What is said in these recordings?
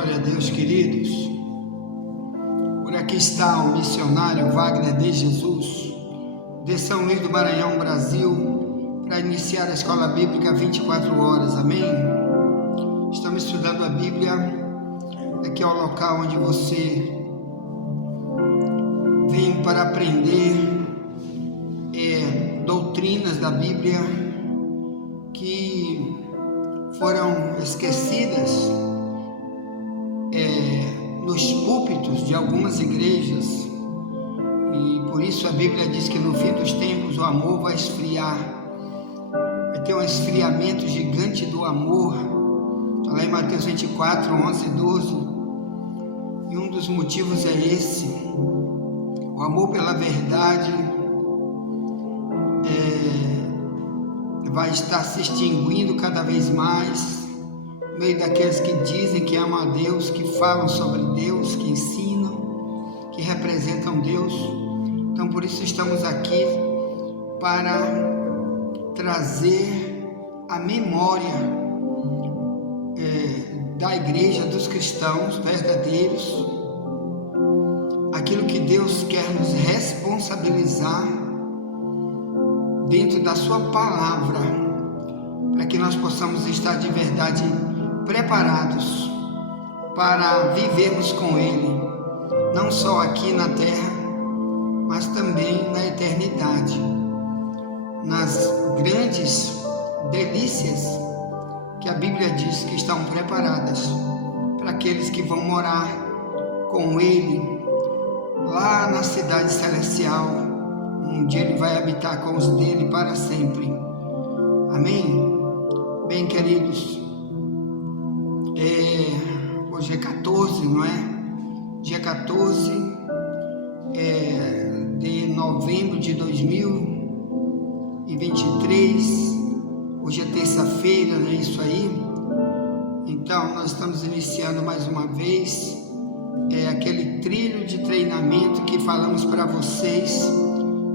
Glória a Deus, queridos. Por aqui está o missionário Wagner de Jesus, de São Luís do Maranhão, Brasil, para iniciar a Escola Bíblica 24 horas, amém? Estamos estudando a Bíblia, aqui é o local onde você vem para aprender doutrinas da Bíblia que foram esquecidas nos púlpitos de algumas igrejas, e por isso a Bíblia diz que no fim dos tempos o amor vai esfriar, vai ter um esfriamento gigante do amor. Está lá em Mateus 24, 11 e 12, e um dos motivos é esse: o amor pela verdade vai estar se extinguindo cada vez mais no meio daqueles que dizem que amam a Deus, que falam sobre Deus, que ensinam, que representam Deus. Então por isso estamos aqui para trazer a memória da igreja, dos cristãos verdadeiros, aquilo que Deus quer nos responsabilizar dentro da sua palavra, para que nós possamos estar de verdade preparados para vivermos com Ele, não só aqui na terra, mas também na eternidade, nas grandes delícias que a Bíblia diz que estão preparadas para aqueles que vão morar com Ele lá na cidade celestial. Um dia Ele vai habitar com os dele para sempre. Amém? Bem, queridos, hoje é 14, não é? Dia 14 de novembro de 2023. Hoje é terça-feira, não é isso aí? Então, nós estamos iniciando mais uma vez aquele trilho de treinamento que falamos para vocês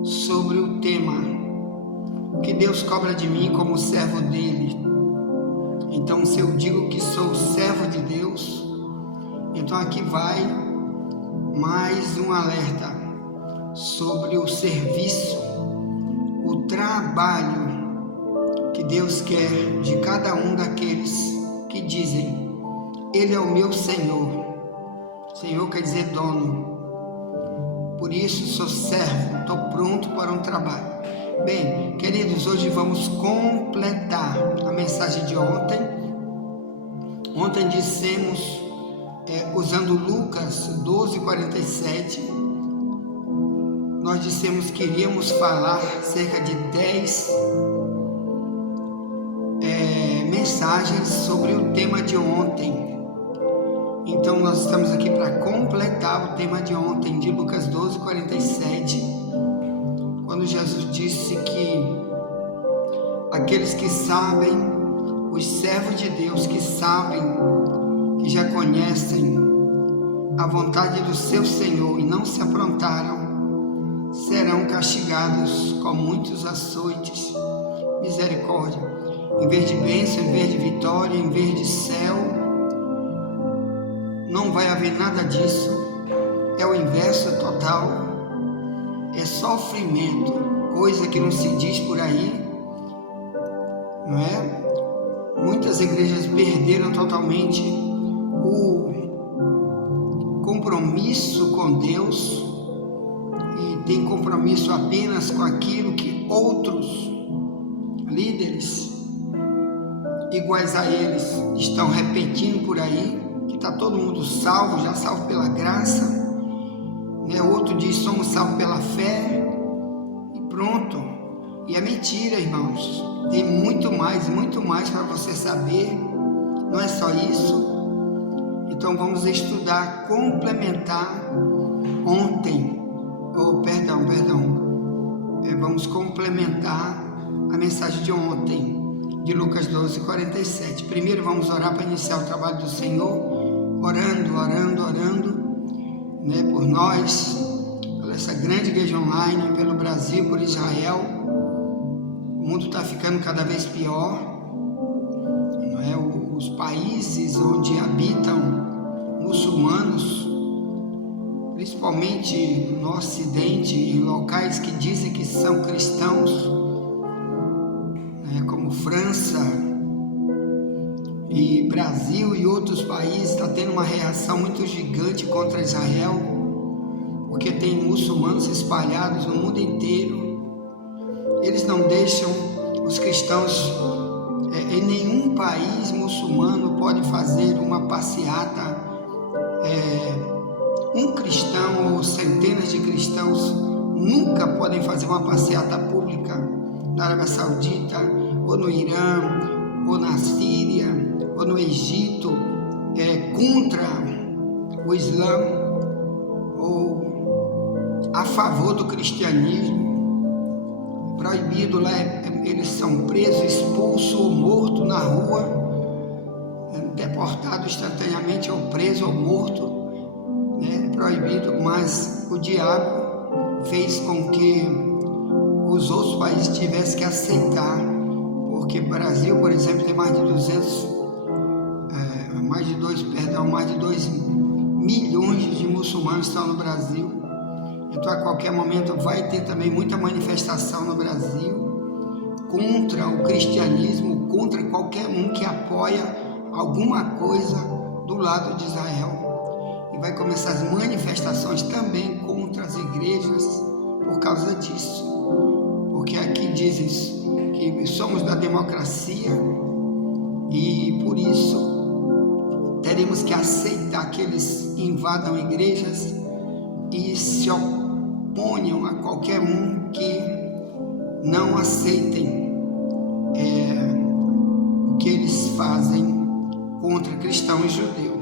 sobre o tema: o que Deus cobra de mim como servo dele. Então, se eu digo que sou servo de Deus, então aqui vai mais um alerta sobre o serviço, o trabalho que Deus quer de cada um daqueles que dizem: Ele é o meu Senhor. Senhor quer dizer dono. Por isso sou servo, estou pronto para um trabalho. Bem, queridos, hoje vamos completar a mensagem de ontem. Ontem dissemos, usando Lucas 12:47, nós dissemos que iríamos falar cerca de 10 mensagens sobre o tema de ontem. Então nós estamos aqui para completar o tema de ontem, de Lucas 12:47, quando Jesus disse que aqueles que sabem, os servos de Deus que sabem, que já conhecem a vontade do seu Senhor e não se aprontaram, serão castigados com muitos açoites. Misericórdia. Em vez de bênção, em vez de vitória, em vez de céu, não vai haver nada disso. É o inverso total. É sofrimento, coisa que não se diz por aí, não é? Muitas igrejas perderam totalmente o compromisso com Deus e tem compromisso apenas com aquilo que outros líderes iguais a eles estão repetindo por aí, que está todo mundo salvo, já salvo pela graça, né? Outro diz: somos salvos pela fé, e pronto. E é mentira, irmãos. Tem muito mais para você saber. Não é só isso. Então vamos estudar, complementar ontem. Vamos complementar a mensagem de ontem, de Lucas 12:47. Primeiro vamos orar para iniciar o trabalho do Senhor, orando, né, por nós, pela essa grande igreja online, pelo Brasil, por Israel. O mundo está ficando cada vez pior, não é? Os países onde habitam muçulmanos, principalmente no Ocidente, em locais que dizem que são cristãos, como França e Brasil e outros países, está tendo uma reação muito gigante contra Israel, porque tem muçulmanos espalhados no mundo inteiro. Eles não deixam os cristãos, em nenhum país muçulmano pode fazer uma passeata, um cristão ou centenas de cristãos nunca podem fazer uma passeata pública na Arábia Saudita, ou no Irã, ou na Síria, ou no Egito, contra o Islã, ou a favor do cristianismo. Proibido lá, eles são presos, expulsos ou mortos na rua, deportado instantaneamente, ou preso ou morto, proibido. Mas o diabo fez com que os outros países tivessem que aceitar, porque o Brasil, por exemplo, tem mais de 2 milhões de muçulmanos que estão no Brasil. Então a qualquer momento vai ter também muita manifestação no Brasil contra o cristianismo, contra qualquer um que apoia alguma coisa do lado de Israel. E vai começar as manifestações também contra as igrejas por causa disso. Porque aqui dizem que somos da democracia e por isso teremos que aceitar que eles invadam igrejas e se oponham a qualquer um que não aceitem o que eles fazem contra cristão e judeu.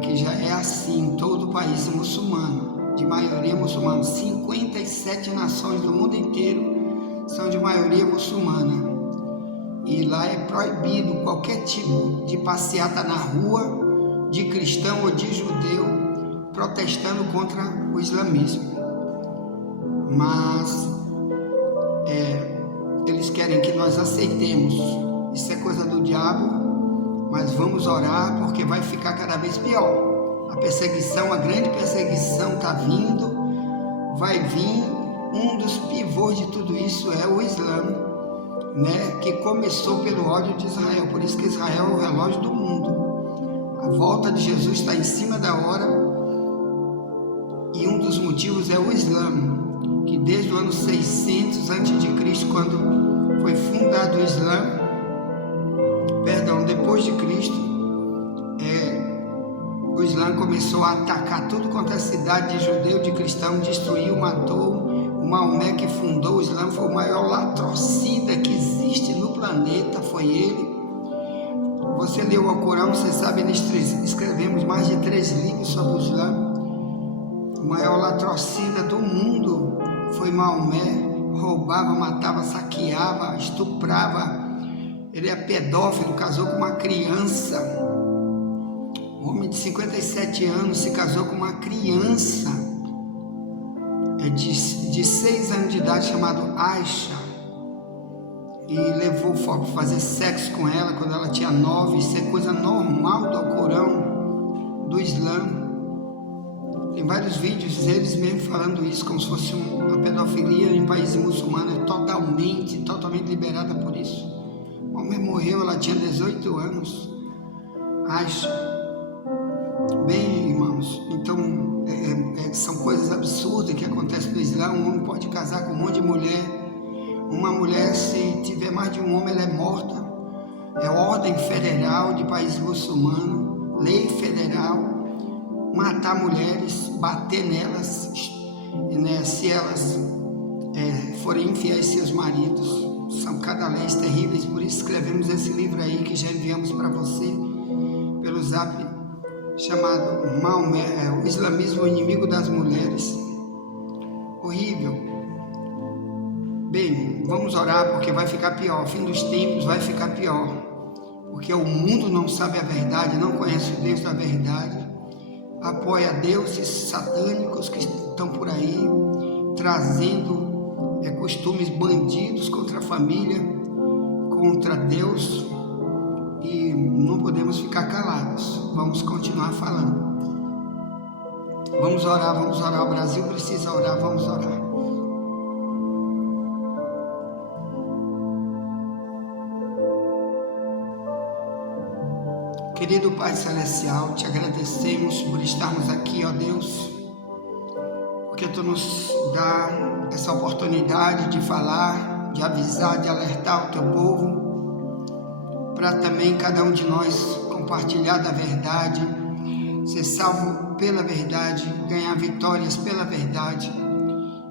Que já é assim em todo o país muçulmano, de maioria muçulmana. 57 nações do mundo inteiro são de maioria muçulmana, e lá é proibido qualquer tipo de passeata na rua de cristão ou de judeu protestando contra o islamismo. Mas eles querem que nós aceitemos. Isso é coisa do diabo, mas vamos orar, porque vai ficar cada vez pior. A perseguição, a grande perseguição está vindo, vai vir. Um dos pivôs de tudo isso é o Islã, que começou pelo ódio de Israel. Por isso que Israel é o relógio do mundo. A volta de Jesus está em cima da hora, e um dos motivos é o Islã, que desde o ano 600 a.C., quando foi fundado o Islã, depois de Cristo, o Islã começou a atacar tudo quanto é cidade de judeu, de cristão, destruiu, matou. O Maomé, que fundou o Islã, foi o maior latrocida que existe no planeta, foi ele. Você leu o Alcorão, você sabe, nós escrevemos mais de 3 livros sobre o Islã. O maior latrocida do mundo foi Maomé. Roubava, matava, saqueava, estuprava. Ele é pedófilo, casou com uma criança. Um homem de 57 anos se casou com uma criança de 6 anos de idade, chamado Aisha, e levou para fazer sexo com ela quando ela tinha 9. Isso é coisa normal do Alcorão, do Islã. Tem vários vídeos deles mesmo falando isso, como se fosse uma pedofilia em países muçulmanos. É totalmente liberada por isso. A mulher morreu, ela tinha 18 anos. Aisha. Bem, irmãos, então são coisas absurdas que acontecem no Islã. Um homem pode casar com um monte de mulher. Uma mulher, se tiver mais de um homem, ela é morta. É ordem federal de país muçulmano, lei federal, matar mulheres, bater nelas, se elas forem infiéis seus maridos. São cada leis terríveis. Por isso escrevemos esse livro aí, que já enviamos para você pelo Zap, chamado Maomé, o islamismo, o inimigo das mulheres. Horrível. Bem, vamos orar, porque vai ficar pior. O fim dos tempos vai ficar pior, porque o mundo não sabe a verdade, não conhece o Deus da verdade, apoia deuses satânicos que estão por aí trazendo costumes bandidos contra a família, contra Deus, e não podemos ficar calados, vamos continuar falando. Vamos orar, o Brasil precisa orar, vamos orar. Querido Pai Celestial, te agradecemos por estarmos aqui, ó Deus, porque Tu nos dá essa oportunidade de falar, de avisar, de alertar o Teu povo, para também cada um de nós compartilhar da verdade, ser salvo pela verdade, ganhar vitórias pela verdade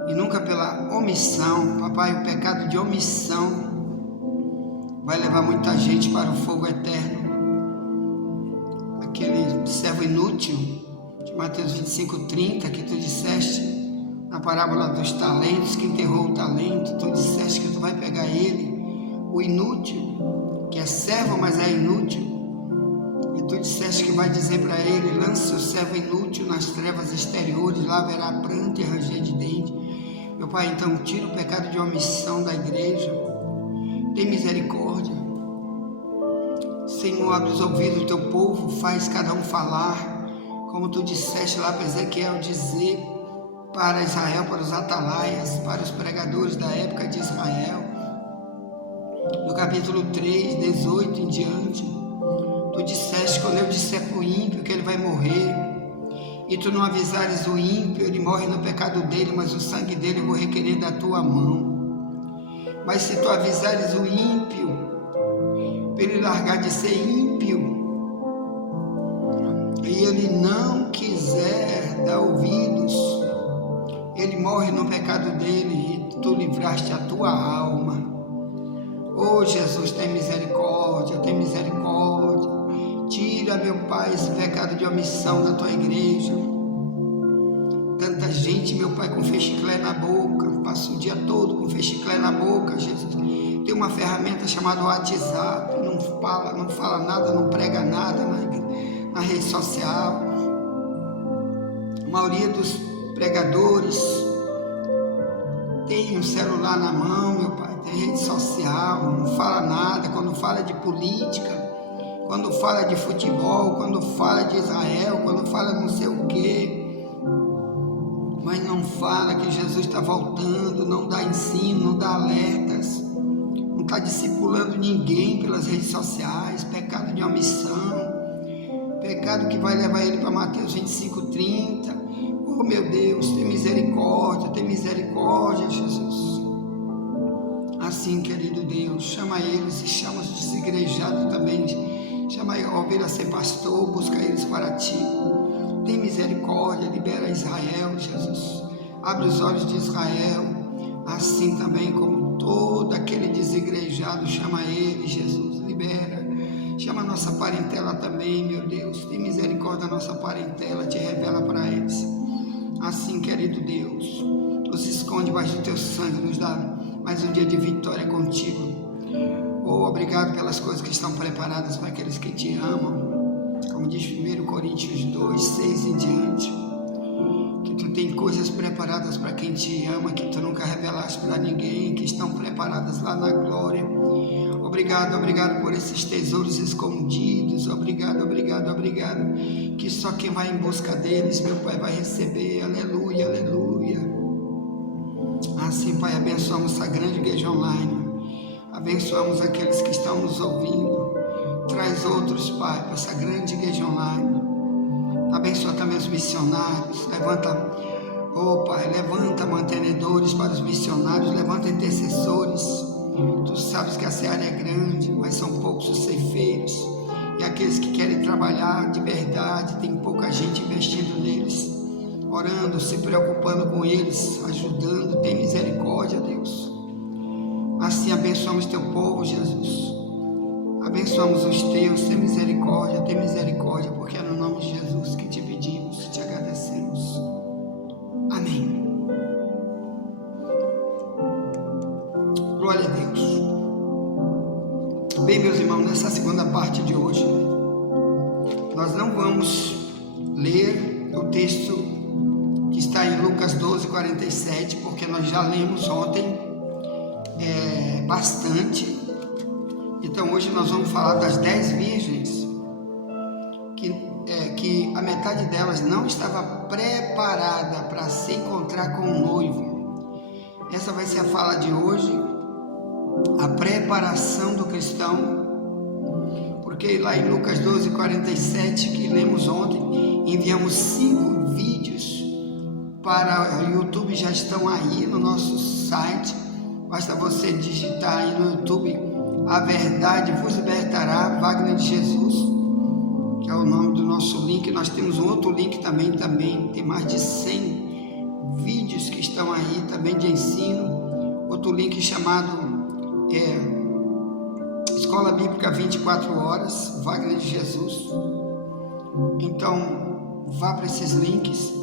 e nunca pela omissão. Papai, o pecado de omissão vai levar muita gente para o fogo eterno. Aquele servo inútil de Mateus 25:30 que Tu disseste na parábola dos talentos, que enterrou o talento, Tu disseste que Tu vai pegar ele, o inútil, que é servo, mas é inútil, e Tu disseste que vai dizer para ele: lance o servo inútil nas trevas exteriores, lá haverá pranto e ranger de dente. Meu Pai, então tira o pecado de omissão da igreja, tem misericórdia. Senhor, abre os ouvidos do Teu povo, faz cada um falar, como Tu disseste lá para Ezequiel dizer para Israel, para os atalaias, para os pregadores da época de Israel. No capítulo 3, 18 em diante, Tu disseste: quando eu disser para o ímpio que ele vai morrer, e Tu não avisares o ímpio, ele morre no pecado dele, mas o sangue dele eu vou requerer da Tua mão. Mas se Tu avisares o ímpio, para ele largar de ser ímpio, e ele não quiser dar ouvidos, ele morre no pecado dele, e Tu livraste a tua alma. Oh Jesus, tem misericórdia, tem misericórdia. Tira, meu Pai, esse pecado de omissão da Tua igreja. Tanta gente, meu Pai, com fechiclé na boca, passa o dia todo com fechiclé na boca, Jesus. Tem uma ferramenta chamada WhatsApp, não fala nada, não prega nada na rede social. A maioria dos pregadores tem um celular na mão, meu Pai, tem rede social, não fala nada. Quando fala de política, quando fala de futebol, quando fala de Israel, quando fala não sei o quê, mas não fala que Jesus está voltando, não dá ensino, não dá alertas, não está discipulando ninguém pelas redes sociais. Pecado de omissão, pecado que vai levar ele para Mateus 25:30. Oh meu Deus, tem misericórdia, Jesus. Assim, querido Deus, chama eles e chama os desigrejados também, chama a ovelha a ser pastor, busca eles para Ti. Tem misericórdia, libera Israel, Jesus. Abre os olhos de Israel, assim também como todo aquele desigrejado, chama ele, Jesus, libera. Chama a nossa parentela também, meu Deus. Tem misericórdia da nossa parentela, Te revela para eles. Assim, querido Deus, nos esconde debaixo do Teu sangue, nos dá mais um dia de vitória contigo. Oh, obrigado pelas coisas que estão preparadas para aqueles que Te amam. Como diz 1 Coríntios 2, 6 em diante, que Tu tem coisas preparadas para quem Te ama, que Tu nunca revelaste para ninguém, que estão preparadas lá na glória. Obrigado por esses tesouros escondidos. Obrigado, que só quem vai em busca deles, meu Pai, vai receber. Aleluia, aleluia. Assim, Pai, abençoamos essa grande igreja online, abençoamos aqueles que estão nos ouvindo. Traz outros, Pai, para essa grande igreja online. Abençoa também os missionários. Levanta, oh Pai, levanta mantenedores para os missionários, levanta intercessores. Tu sabes que a seara é grande, mas são poucos os ceifeiros, e aqueles que querem trabalhar de verdade, tem pouca gente investindo neles, orando, se preocupando com eles, ajudando. Tem misericórdia, Deus. Assim abençoamos Teu povo, Jesus. Abençoamos os Teus. Tem misericórdia, porque é no nome de Jesus que Te pedimos, Te agradecemos. Amém. Glória a Deus. Bem, meus irmãos, nessa segunda parte de hoje, nós não vamos ler o texto que está em Lucas 12:47, porque nós já lemos ontem bastante. Então hoje nós vamos falar das 10 virgens metade delas não estava preparada para se encontrar com o noivo. Essa vai ser a fala de hoje, a preparação do cristão, porque lá em Lucas 12:47, que lemos ontem, enviamos 5 vídeos para o YouTube, já estão aí no nosso site. Basta você digitar aí no YouTube: A Verdade Vos Libertará, Wagner de Jesus, que é o nome do nosso link. Nós temos um outro link também, tem mais de 100 vídeos que estão aí também de ensino. Outro link chamado Escola Bíblica 24 Horas, Wagner de Jesus. Então, vá para esses links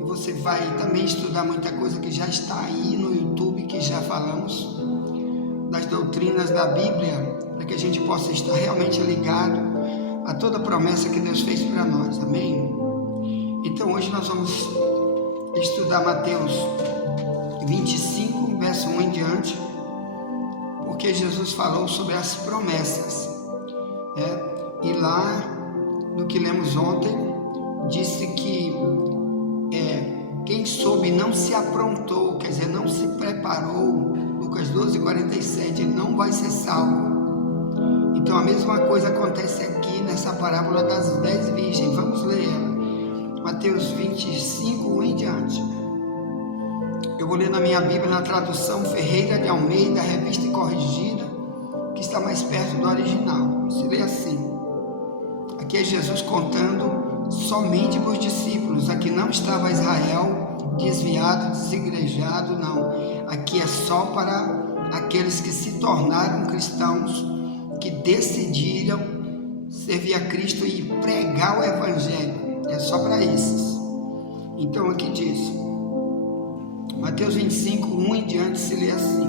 e você vai também estudar muita coisa que já está aí no YouTube, que já falamos das doutrinas da Bíblia, para que a gente possa estar realmente ligado a toda a promessa que Deus fez para nós, amém? Então hoje nós vamos estudar Mateus 25, verso 1 em diante, porque Jesus falou sobre as promessas, e lá, no que lemos ontem, disse que quem soube não se aprontou, quer dizer, não se preparou. Lucas 12:47, ele não vai ser salvo. Então a mesma coisa acontece aqui nessa parábola das 10 virgens. Vamos ler ela, Mateus 25, 1 em diante. Eu vou ler na minha Bíblia, na tradução Ferreira de Almeida, revista e corrigida, que está mais perto do original. Se lê assim: aqui é Jesus contando somente para os discípulos. Aqui não estava Israel desviado, desigrejado, não. Aqui é só para aqueles que se tornaram cristãos, que decidiram servir a Cristo e pregar o Evangelho. É só para esses. Então aqui diz, Mateus 25, 1 em diante, se lê assim: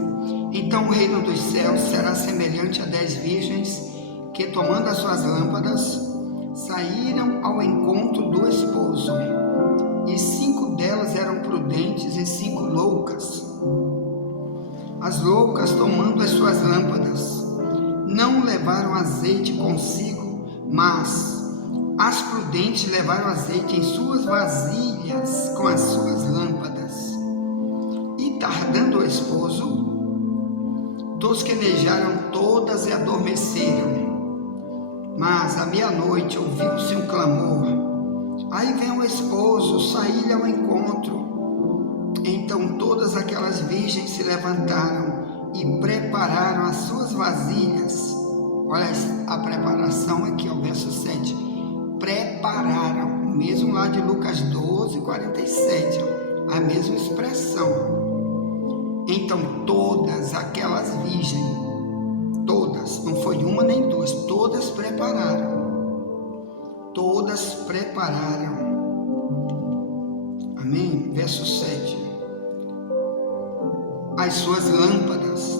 então o reino dos céus será semelhante a 10 virgens que, tomando as suas lâmpadas, saíram ao encontro do esposo. E 5 delas eram prudentes e 5 loucas. As loucas, tomando as suas lâmpadas, não levaram azeite consigo, mas as prudentes levaram azeite em suas vasilhas com as suas lâmpadas. E tardando o esposo, tosquenejaram todas e adormeceram. Mas à meia-noite ouviu-se um clamor: aí vem o esposo, saí-lhe ao encontro. Então todas aquelas virgens se levantaram e prepararam as suas vasilhas. Olha a preparação aqui, o verso 7. Prepararam, mesmo lá de Lucas 12:47, a mesma expressão. Então todas aquelas virgens, todas, não foi uma nem duas, todas prepararam. Todas prepararam. Amém? Verso 7. As suas lâmpadas.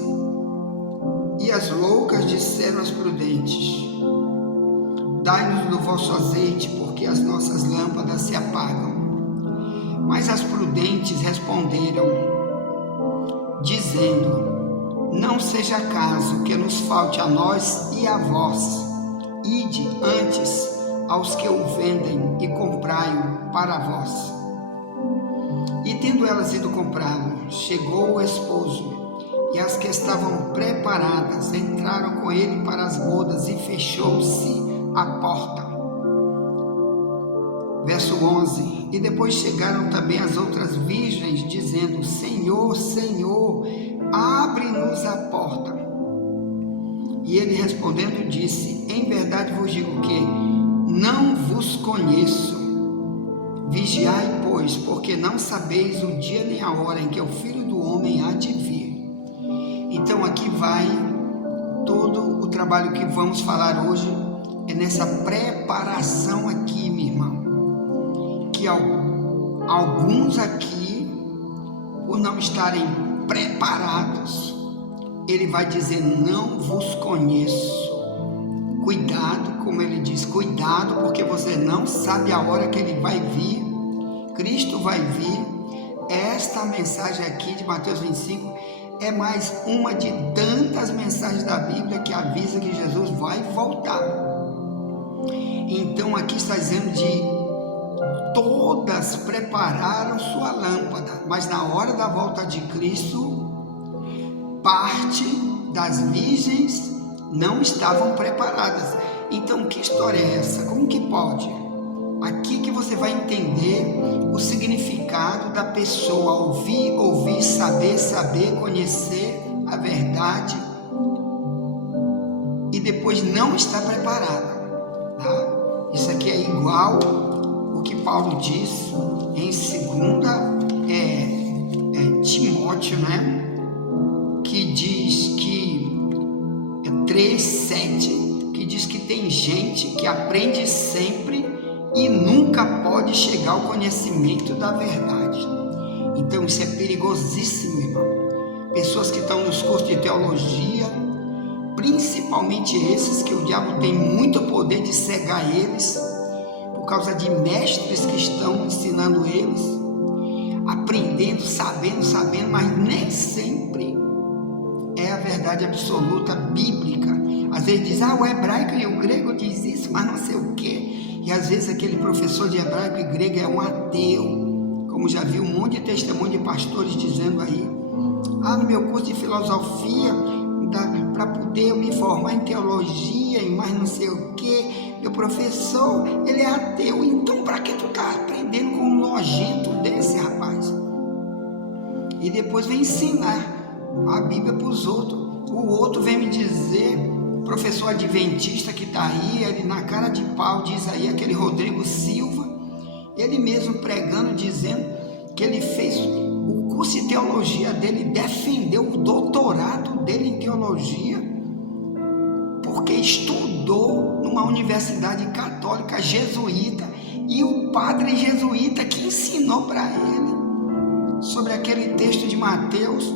E as loucas disseram às prudentes: dai-nos do vosso azeite, porque as nossas lâmpadas se apagam. Mas as prudentes responderam, dizendo: não seja caso que nos falte a nós e a vós. Ide antes aos que o vendem e comprai-o para vós. E tendo elas ido comprá-lo, chegou o esposo, e as que estavam preparadas entraram com ele para as bodas, e fechou-se a porta. Verso 11. E depois chegaram também as outras virgens, dizendo: Senhor, Senhor, abre-nos a porta. E ele respondendo disse: em verdade vos digo que não vos conheço. Vigiai, pois, porque não sabeis o dia nem a hora em que o Filho do Homem há de vir. Então aqui vai todo o trabalho que vamos falar hoje, é nessa preparação aqui, meu irmão. Que alguns aqui, por não estarem preparados, ele vai dizer: não vos conheço. Cuidado, como ele diz, cuidado, porque você não sabe a hora que ele vai vir. Cristo vai vir. Esta mensagem aqui de Mateus 25 é mais uma de tantas mensagens da Bíblia que avisa que Jesus vai voltar. Então aqui está dizendo todas prepararam sua lâmpada, mas na hora da volta de Cristo, parte das virgens não estavam preparadas. Então, que história é essa? Como que pode? Aqui que você vai entender o significado da pessoa ouvir, saber, conhecer a verdade e depois não estar preparada, tá? Isso aqui é igual o que Paulo diz em 2 Timóteo, né? Que diz que 3:7, que diz que tem gente que aprende sempre e nunca pode chegar ao conhecimento da verdade. Então isso é perigosíssimo, irmão. Pessoas que estão nos cursos de teologia, principalmente esses que o diabo tem muito poder de cegar eles, por causa de mestres que estão ensinando eles, aprendendo, sabendo, mas nem sempre é a verdade absoluta bíblica. Às vezes diz, o hebraico e o grego diz isso, mas não sei o quê. E às vezes aquele professor de hebraico e grego é um ateu, como já vi um monte de testemunho de pastores dizendo aí, no meu curso de filosofia, para poder me formar em teologia e mais não sei o quê, meu professor, ele é ateu. Então para que tu tá aprendendo com um nojento desse, rapaz? E depois vem ensinar a Bíblia para os outros. O outro vem me dizer, professor adventista que está aí, ele na cara de pau diz aí, aquele Rodrigo Silva, ele mesmo pregando, dizendo que ele fez o curso de teologia dele, defendeu o doutorado dele em teologia, porque estudou numa universidade católica jesuíta, e o padre jesuíta que ensinou para ele sobre aquele texto de Mateus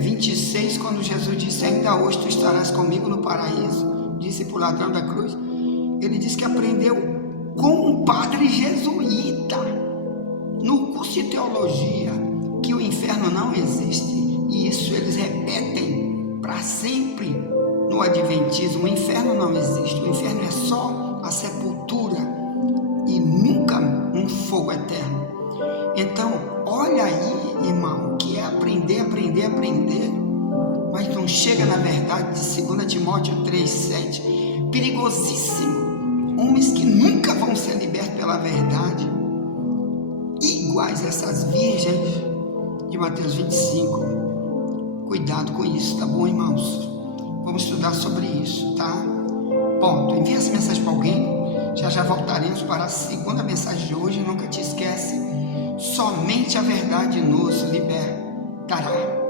26, quando Jesus disse, ainda hoje tu estarás comigo no paraíso, disse para o ladrão da cruz. Ele disse que aprendeu com um padre jesuíta no curso de teologia que o inferno não existe, e isso eles repetem para sempre no adventismo. O inferno não existe, o inferno é só a sepultura e nunca um fogo eterno. Então, olha aí, irmão, que é aprender, mas não chega na verdade de 2 Timóteo 3:7, perigosíssimo. Homens que nunca vão ser libertos pela verdade, iguais a essas virgens de Mateus 25. Cuidado com isso, tá bom, irmãos? Vamos estudar sobre isso, tá? Ponto. Envia essa mensagem para alguém. Já voltaremos para a segunda mensagem de hoje. Nunca te esquece. Somente a verdade nos libertará.